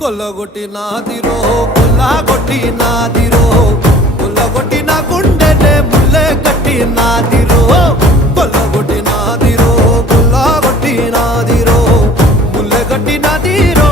కొల్లగొట్టి నాదిరో కొల్లగొట్టి నాదిరో కొల్లగొట్టి నా గుండెనే ముల్లె కట్టి నాదిరో కొల్లగొట్టి నాదిరో కొల్లగొట్టి నాదిరో ముల్లె కట్టి నాదిరో